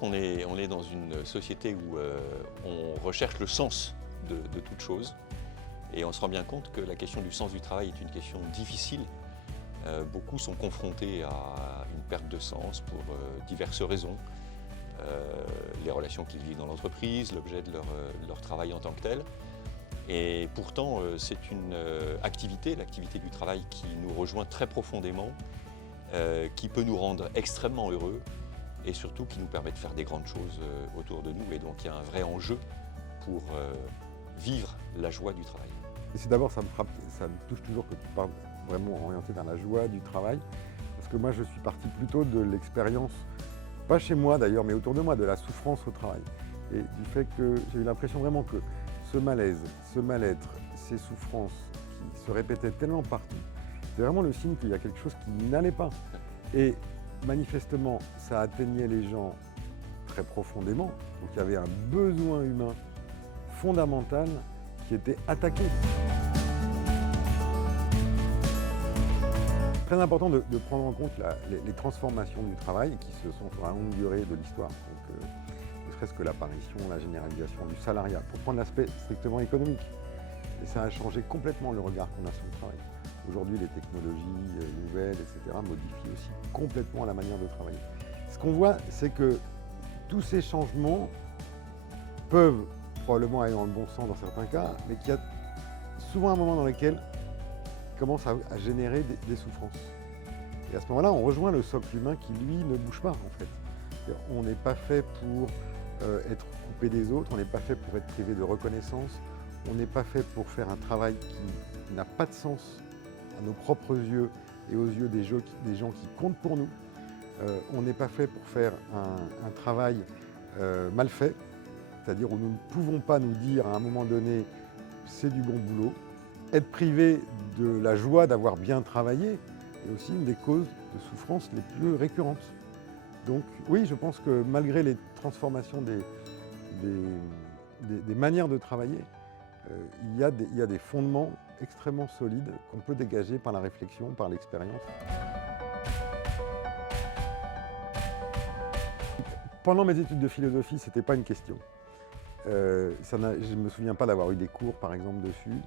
qu'on est, on est dans une société où on recherche le sens de toute chose et on se rend bien compte que la question du sens du travail est une question difficile. Beaucoup sont confrontés à une perte de sens pour diverses raisons. Les relations qu'ils vivent dans l'entreprise, l'objet de leur travail en tant que tel. Et pourtant, c'est une activité, l'activité du travail qui nous rejoint très profondément, qui peut nous rendre extrêmement heureux et surtout qui nous permet de faire des grandes choses autour de nous. Et donc il y a un vrai enjeu pour vivre la joie du travail. Et c'est d'abord, ça me frappe, ça me touche toujours que tu parles vraiment orienté vers la joie du travail. Parce que moi, je suis parti plutôt de l'expérience, pas chez moi d'ailleurs, mais autour de moi, de la souffrance au travail. Et du fait que j'ai eu l'impression vraiment que ce malaise, ce mal-être, ces souffrances qui se répétaient tellement partout, c'était vraiment le signe qu'il y a quelque chose qui n'allait pas. Et manifestement, ça atteignait les gens très profondément. Donc il y avait un besoin humain fondamental qui était attaqué. Très important de prendre en compte les transformations du travail qui se sont sur la longue durée de l'histoire. Donc, ne serait-ce que l'apparition, la généralisation du salariat, pour prendre l'aspect strictement économique. Et ça a changé complètement le regard qu'on a sur le travail. Aujourd'hui, les technologies nouvelles, etc., modifient aussi complètement la manière de travailler. Ce qu'on voit, c'est que tous ces changements peuvent probablement aller dans le bon sens dans certains cas, mais qu'il y a souvent un moment dans lequel commence à générer des souffrances. Et à ce moment-là, on rejoint le socle humain qui, lui, ne bouge pas, en fait. On n'est pas fait pour être coupé des autres, on n'est pas fait pour être privé de reconnaissance, on n'est pas fait pour faire un travail qui n'a pas de sens à nos propres yeux et aux yeux des gens qui comptent pour nous. On n'est pas fait pour faire un travail mal fait, c'est-à-dire où nous ne pouvons pas nous dire à un moment donné « c'est du bon boulot ». Être privé de la joie d'avoir bien travaillé est aussi une des causes de souffrance les plus récurrentes. Donc oui, je pense que malgré les transformations des manières de travailler, il y a des fondements extrêmement solides qu'on peut dégager par la réflexion, par l'expérience. Pendant mes études de philosophie, ce n'était pas une question. Je ne me souviens pas d'avoir eu des cours, par exemple, dessus.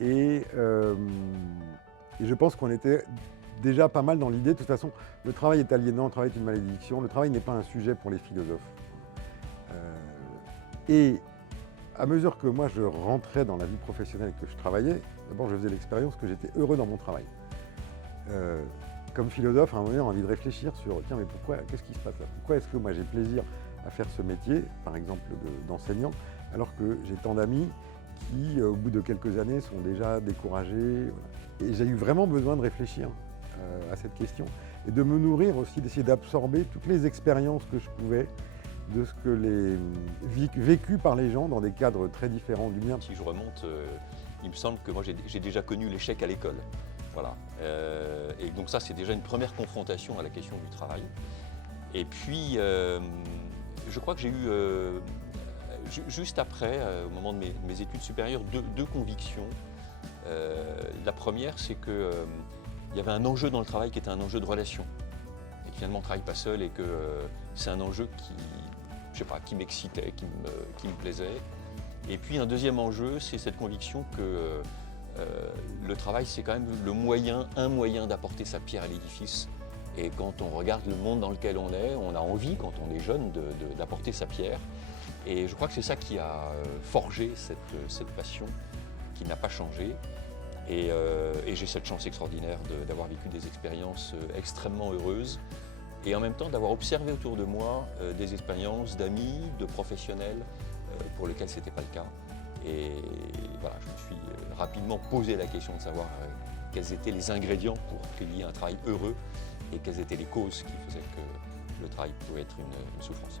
Et je pense qu'on était déjà pas mal dans l'idée, de toute façon, le travail est aliénant, le travail est une malédiction, le travail n'est pas un sujet pour les philosophes. Et à mesure que moi je rentrais dans la vie professionnelle et que je travaillais, d'abord je faisais l'expérience que j'étais heureux dans mon travail. Comme philosophe, à un moment donné, on a envie de réfléchir sur, tiens, mais pourquoi, qu'est-ce qui se passe là? Pourquoi est-ce que moi j'ai plaisir à faire ce métier, par exemple d'enseignant, alors que j'ai tant d'amis qui, au bout de quelques années, sont déjà découragés. Voilà. Et j'ai eu vraiment besoin de réfléchir à cette question et de me nourrir aussi, d'essayer d'absorber toutes les expériences que je pouvais de ce que vécu par les gens dans des cadres très différents du mien. Si je remonte, il me semble que moi j'ai déjà connu l'échec à l'école. Voilà. Et donc ça, c'est déjà une première confrontation à la question du travail. Et puis, je crois que j'ai eu juste après, au moment de mes études supérieures, deux convictions. La première, c'est qu'il y avait un enjeu dans le travail qui était un enjeu de relation. Et que finalement, on ne travaille pas seul et que c'est un enjeu qui m'excitait, qui me plaisait. Et puis un deuxième enjeu, c'est cette conviction que le travail, c'est quand même un moyen d'apporter sa pierre à l'édifice. Et quand on regarde le monde dans lequel on est, on a envie, quand on est jeune, d'apporter sa pierre. Et je crois que c'est ça qui a forgé cette passion, qui n'a pas changé. Et j'ai cette chance extraordinaire d'avoir vécu des expériences extrêmement heureuses et en même temps d'avoir observé autour de moi des expériences d'amis, de professionnels pour lesquels ce n'était pas le cas. Et voilà, je me suis rapidement posé la question de savoir quels étaient les ingrédients pour qu'il y ait un travail heureux et quelles étaient les causes qui faisaient que le travail pouvait être une souffrance.